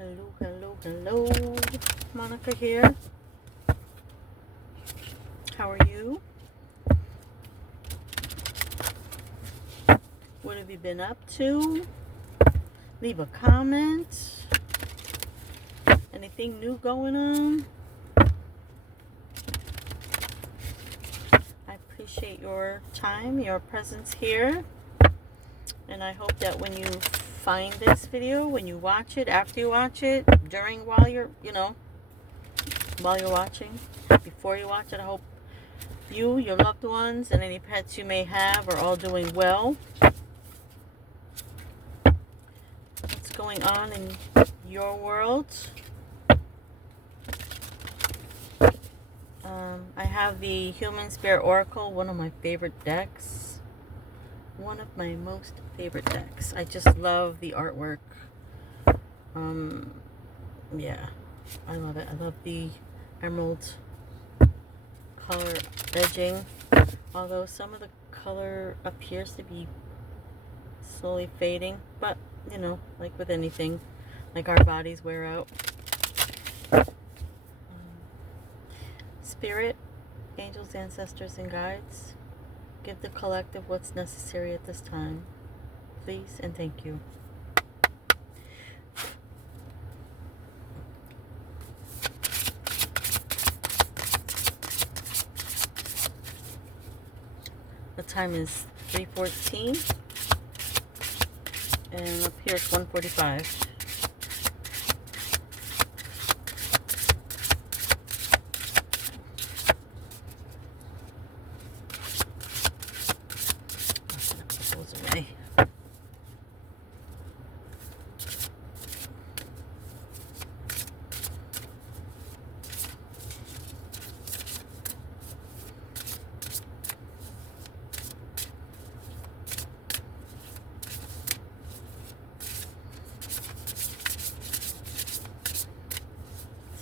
Hello, hello, hello. Monica here. How are you? What have you been up to? Leave a comment. Anything new going on? I appreciate your time, your presence here. And I hope that when you find this video, when you watch it, after you watch it, while you're watching, before you watch it, I hope you, your loved ones, and any pets you may have are all doing well. What's going on in your world? I have the Human Spirit Oracle, one of my favorite decks. One of my most favorite decks. I just love the artwork. Yeah, I love it. I love the emerald color edging, although some of the color appears to be slowly fading, but like with anything, like our bodies wear out. Spirit, angels, ancestors, and guides, give the collective what's necessary at this time, please and thank you. The time is 3:14, and up here it's 1:45.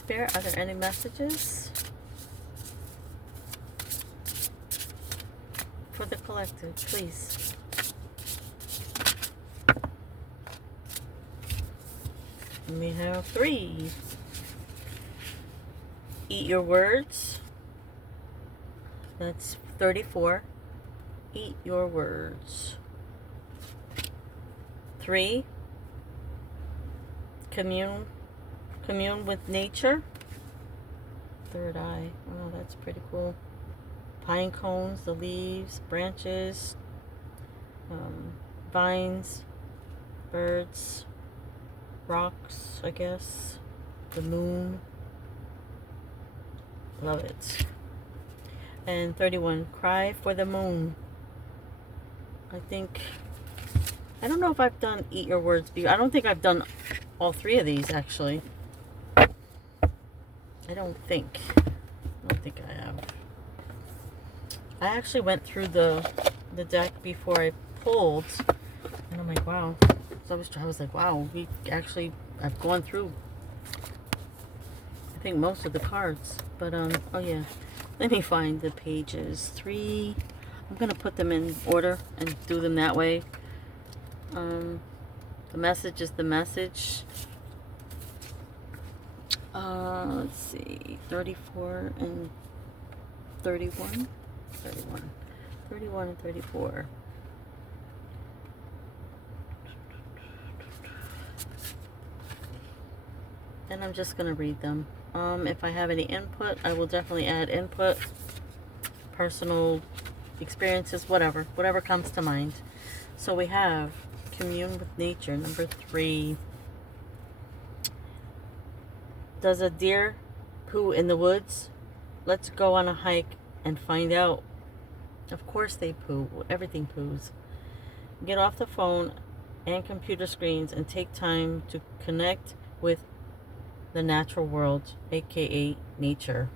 Spirit, are there any messages for the collective, please? We have 3. Eat your words. That's 34. Eat your words. 3. Commune with nature. Third eye. Oh, that's pretty cool. Pine cones, the leaves, branches, vines, birds, rocks, I guess, the moon. Love it. And 31, cry for the moon. I don't know if I've done eat your words before. I don't think I've done all 3 of these, actually. I don't think I have. I actually went through the deck before I pulled, and I'm like, wow. So I was like, wow, I've gone through, I think, most of the cards. But, oh yeah, let me find the pages. 3, I'm going to put them in order and do them that way. The message is the message. Let's see, 34 and 31. 31 and 34. And I'm just going to read them. If I have any input, I will definitely add input, personal experiences, whatever comes to mind. So we have commune with nature, number 3. Does a deer poo in the woods? Let's go on a hike and find out. Of course they poo. Everything poos. Get off the phone and computer screens and take time to connect with the natural world, aka nature.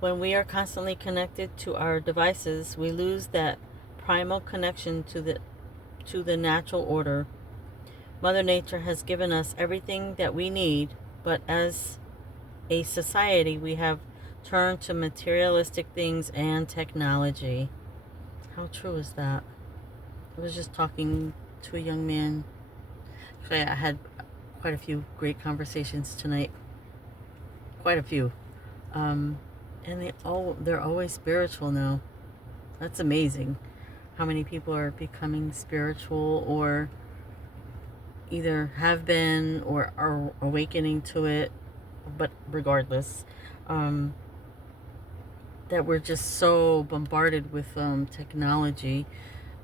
When we are constantly connected to our devices, we lose that primal connection to the natural order. Mother Nature has given us everything that we need, but as a society, we have turned to materialistic things and technology. How true is that? I was just talking to a young man Actually, I had quite a few great conversations tonight. Quite a few. And they're always spiritual now. That's amazing. How many people are becoming spiritual, or either have been or are awakening to it. But regardless, that we're just so bombarded with technology,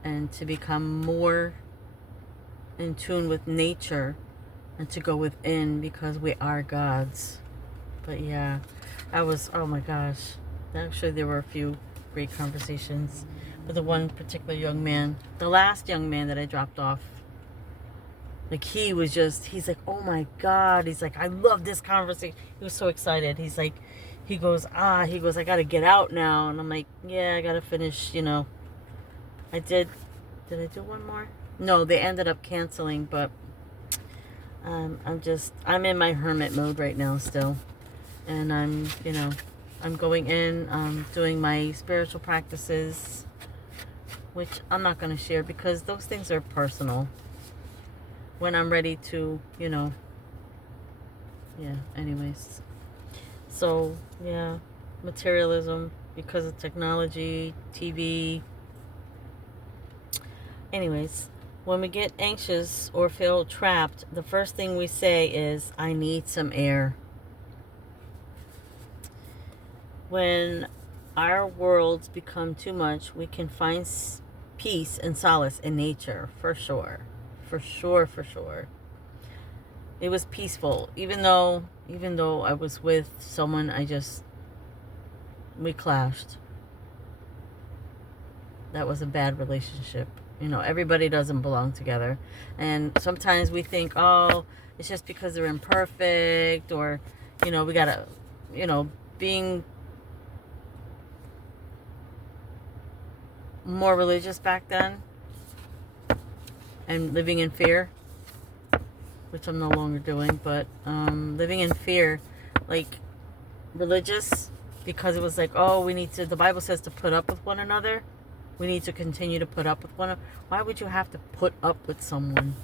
and to become more in tune with nature and to go within, because we are gods. But yeah, oh my gosh. Actually, there were a few great conversations with the one particular young man, the last young man that I dropped off. Like, he's like, oh my God. He's like, I love this conversation. He was so excited. He goes, I gotta get out now. And I'm like, yeah, I gotta finish, Did I do one more? No, they ended up canceling, but I'm in my hermit mode right now still. And I'm going in, doing my spiritual practices, which I'm not going to share because those things are personal. When I'm ready to, yeah, anyways. So, yeah, materialism because of technology, TV. Anyways, when we get anxious or feel trapped, the first thing we say is, I need some air. When our worlds become too much, we can find peace and solace in nature, for sure. For sure. It was peaceful. Even though I was with someone, we clashed. That was a bad relationship. Everybody doesn't belong together. And sometimes we think, oh, it's just because they're imperfect, or, we gotta, being more religious back then and living in fear, which I'm no longer doing, but living in fear, like religious, because it was like, oh, the Bible says to put up with one another. We need to continue to put up with one another. Why would you have to put up with someone?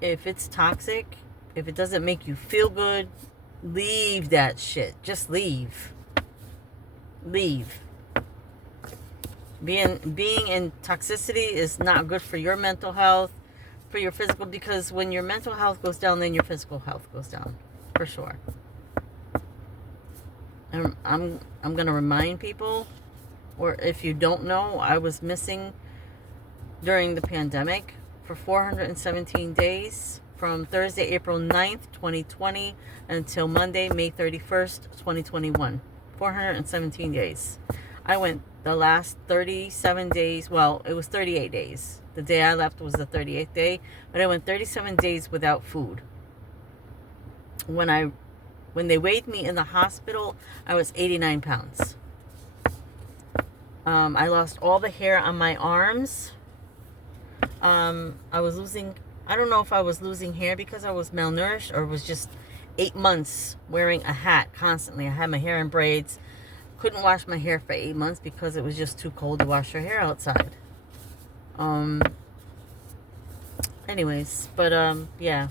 If it's toxic, if it doesn't make you feel good, leave that shit. Just leave. Being in toxicity is not good for your mental health, for your physical, because when your mental health goes down, then your physical health goes down, for sure. And I'm gonna remind people, or if you don't know, I was missing during the pandemic for 417 days, from Thursday, April 9th, 2020, until Monday, May 31st, 2021. 417 days. I went the last 37 days, well, it was 38 days. The day I left was the 38th day, but I went 37 days without food. When they weighed me in the hospital, I was 89 pounds. I lost all the hair on my arms. I don't know if I was losing hair because I was malnourished, or it was just 8 months wearing a hat constantly. I had my hair in braids. Couldn't wash my hair for 8 months because it was just too cold to wash your hair outside. Anyways, but yeah,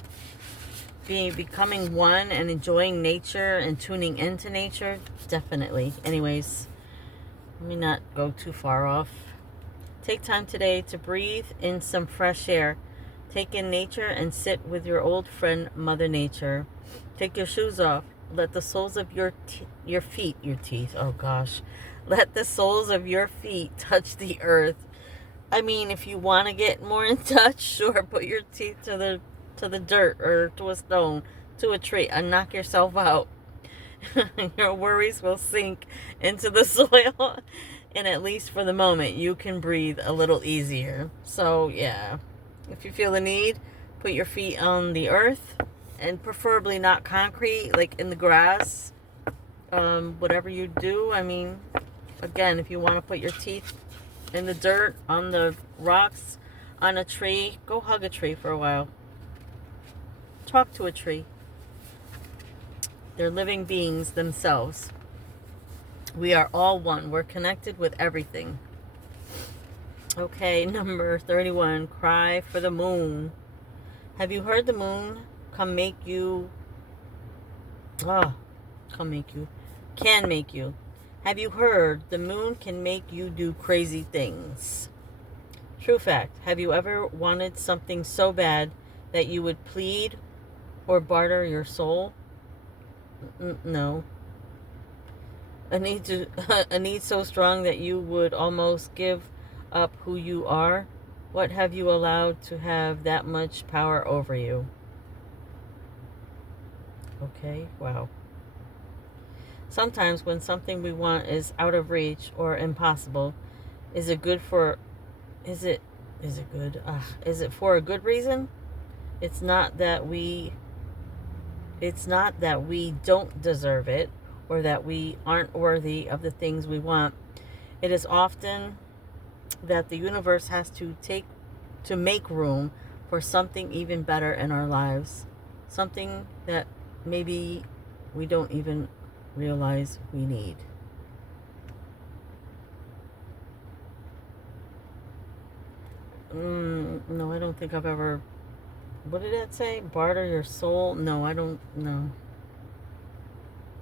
becoming one and enjoying nature and tuning into nature, definitely. Anyways, let me not go too far off. Take time today to breathe in some fresh air. Take in nature and sit with your old friend, Mother Nature. Take your shoes off. Let the soles of your teeth, oh gosh. Let the soles of your feet touch the earth. I mean, if you want to get more in touch, sure, put your teeth to the dirt, or to a stone, to a tree, and knock yourself out. Your worries will sink into the soil, and at least for the moment, you can breathe a little easier. So, yeah, if you feel the need, put your feet on the earth, and preferably not concrete, like in the grass. Whatever you do, I mean, again, if you want to put your teeth in the dirt, on the rocks, on a tree, go hug a tree for a while. Talk to a tree. They're living beings themselves. We are all one. We're connected with everything. Okay, number 31. Cry for the moon. Have you heard the moon come make you, ah, come make you, can make you. Have you heard the moon can make you do crazy things? True fact. Have you ever wanted something so bad that you would plead or barter your soul? No. A need to a need so strong that you would almost give up who you are? What have you allowed to have that much power over you? Okay, wow. Sometimes when something we want is out of reach or impossible, is it good for is it is it good? Is it for a good reason? It's not that we don't deserve it or that we aren't worthy of the things we want. It is often that the universe has to make room for something even better in our lives. Something that maybe we don't even realize we need. No, I don't think I've ever. What did that say? Barter your soul? No, I don't know.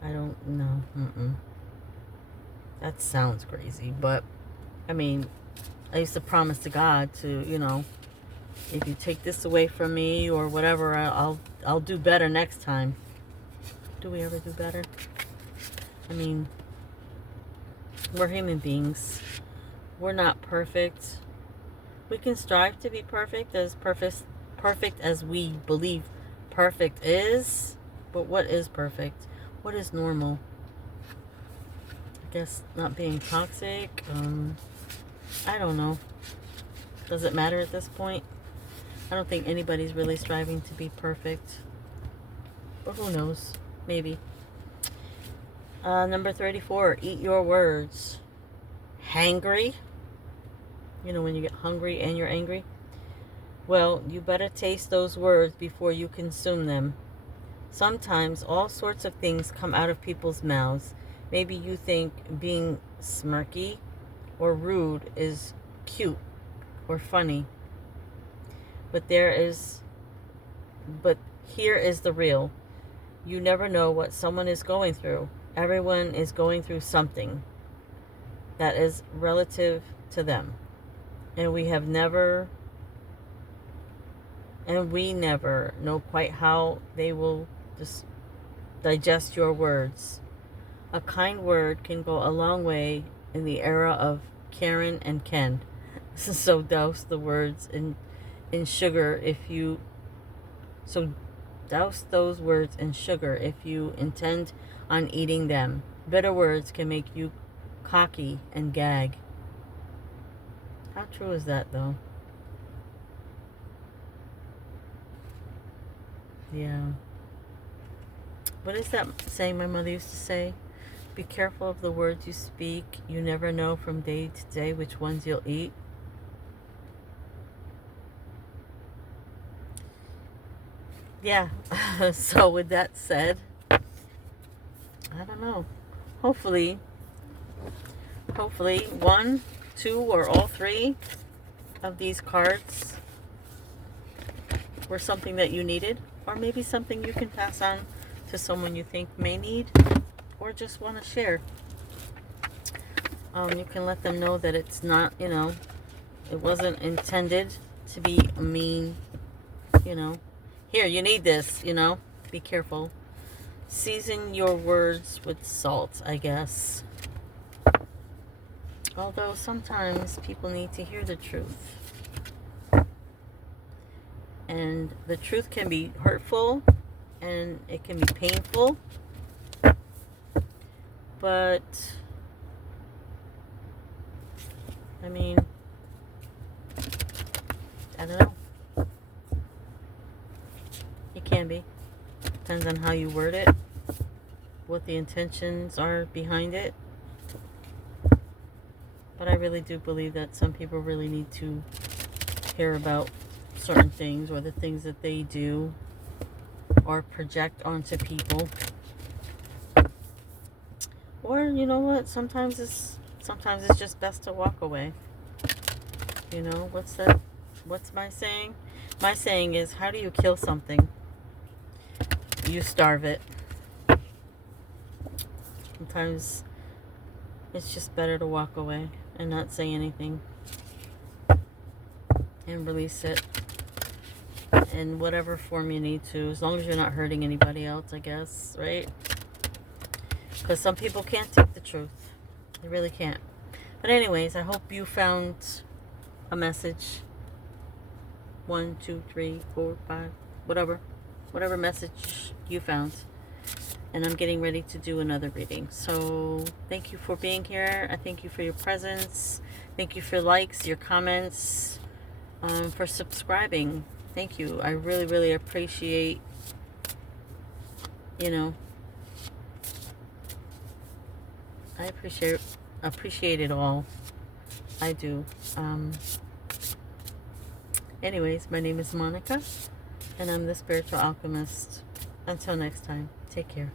I don't know. That sounds crazy, but I mean, I used to promise to God to, if you take this away from me or whatever, I'll do better next time. Do we ever do better? I mean, we're human beings. We're not perfect. We can strive to be perfect as we believe perfect is. But what is perfect? What is normal? I guess not being toxic. I don't know. Does it matter at this point? I don't think anybody's really striving to be perfect. But who knows? Maybe. Number 34. Eat your words. Hangry. You know when you get hungry and you're angry? Well, you better taste those words before you consume them. Sometimes all sorts of things come out of people's mouths. Maybe you think being smirky or rude is cute or funny. But here is the real. You never know what someone is going through. Everyone is going through something that is relative to them. And we never know quite how they will just digest your words. A kind word can go a long way in the era of Karen and Ken. So douse the words in sugar douse those words in sugar if you intend on eating them. Bitter words can make you cocky and gag. How true is that, though? Yeah. What is that saying my mother used to say? Be careful of the words you speak. You never know from day to day which ones you'll eat. Yeah. So with that said, I don't know. Hopefully, 1, 2, or all 3 of these cards were something that you needed, or maybe something you can pass on to someone you think may need, or just want to share. You can let them know that it's not, it wasn't intended to be mean, Here, you need this, Be careful. Season your words with salt, I guess. Although sometimes people need to hear the truth. And the truth can be hurtful and it can be painful. But, I mean, I don't know. It can be. Depends on how you word it, what the intentions are behind it. But I really do believe that some people really need to hear about certain things or the things that they do or project onto people. Or, you know what, sometimes it's just best to walk away. What's that What's my saying? My saying is, how do you kill something? You starve it. Sometimes it's just better to walk away and not say anything and release it in whatever form you need to, as long as you're not hurting anybody else, I guess, right? Because some people can't take the truth. They really can't. But anyways, I hope you found a message. 1, 2, 3, 4, 5, whatever message you found. And I'm getting ready to do another reading. So thank you for being here. I thank you for your presence. Thank you for likes, your comments, for subscribing. Thank you. I really, really appreciate, I appreciate it all. I do. Anyways, my name is Monica, and I'm the Spiritual Alchemist. Until next time, take care.